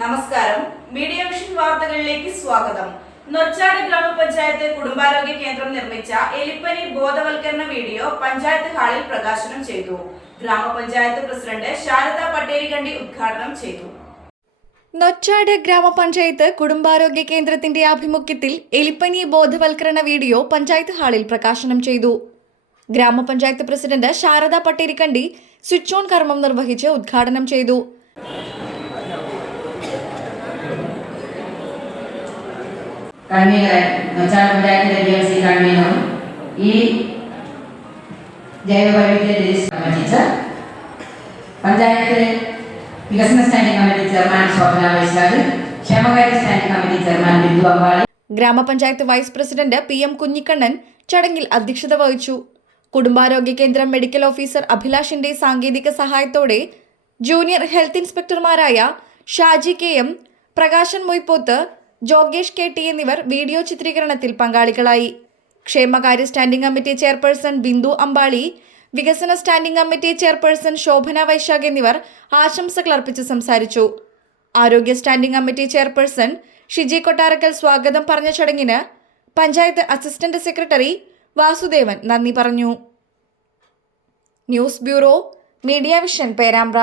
നമസ്കാരം. Media vision വാർത്തകളിലേക്ക് സ്വാഗതം. നൊച്ചാട് ഗ്രാമപഞ്ചായത്ത് കുടുംബാരോഗ്യ കേന്ദ്രം നിർമ്മിച്ച എലിപ്പനി ബോധവൽക്കരണ വീഡിയോ പഞ്ചായത്ത് ഹാളിൽ പ്രകാശനം ചെയ്തു. ഗ്രാമപഞ്ചായത്ത് പ്രസിഡന്റ് ശാരദ പട്ടേരികണ്ടി ഉദ്ഘാടനം ചെയ്തു. നൊച്ചാട് ഗ്രാമപഞ്ചായത്ത് കുടുംബാരോഗ്യ കേന്ദ്രത്തിന്റെ ആഭിമുഖ്യത്തിൽ എലിപ്പനി ബോധവൽക്കരണ വീഡിയോ പഞ്ചായത്ത് ഹാളിൽ പ്രകാശനം ചെയ്തു. Gramapanchayat president Sharada Patterikandi switch on കർമ്മം നിർവഹിച്ച് ഉദ്ഘാടനം ചെയ്തു. കൺവീനറെ നൊച്ചാട് പഞ്ചായത്തിലെ ഡി എം സി കൺവീനറും ഈ ജൈവവൈവിധ്യ കമ്മിറ്റി ടീച്ചർ പഞ്ചായത്ത് വികസന standing committee chairman Shobhana Vaishakh ക്ഷേമകാര്യ standing committee chairman Bindu Ambali gramapanchayat vice president P M Kunhikannan ചടങ്ങിൽ അധ്യക്ഷത വഹിച്ചു. കുടുംബാരോഗ്യ കേന്ദ്രം മെഡിക്കൽ ഓഫീസർ അഭിലാഷിന്റെ സാങ്കേതിക സഹായത്തോടെ ജൂനിയർ ഹെൽത്ത് ഇൻസ്പെക്ടർമാരായ ഷാജി കെ എം പ്രകാശൻ മൊയ്പോത്ത് ജോഗേഷ് കെ ടി എന്നിവർ വീഡിയോ ചിത്രീകരണത്തിൽ പങ്കാളികളായി. ക്ഷേമകാര്യ standing committee chairperson Bindu Ambali വികസന standing committee chairperson Shobhana Vaishakh എന്നിവർ ആശംസകൾ അർപ്പിച്ച് സംസാരിച്ചു. ആരോഗ്യ standing committee chairperson Shiji Kottarakkal സ്വാഗതം പറഞ്ഞ ചടങ്ങിന് പഞ്ചായത്ത് അസിസ്റ്റന്റ് സെക്രട്ടറി വാസുദേവൻ നന്ദി പറഞ്ഞു. News bureau media vision Perambra.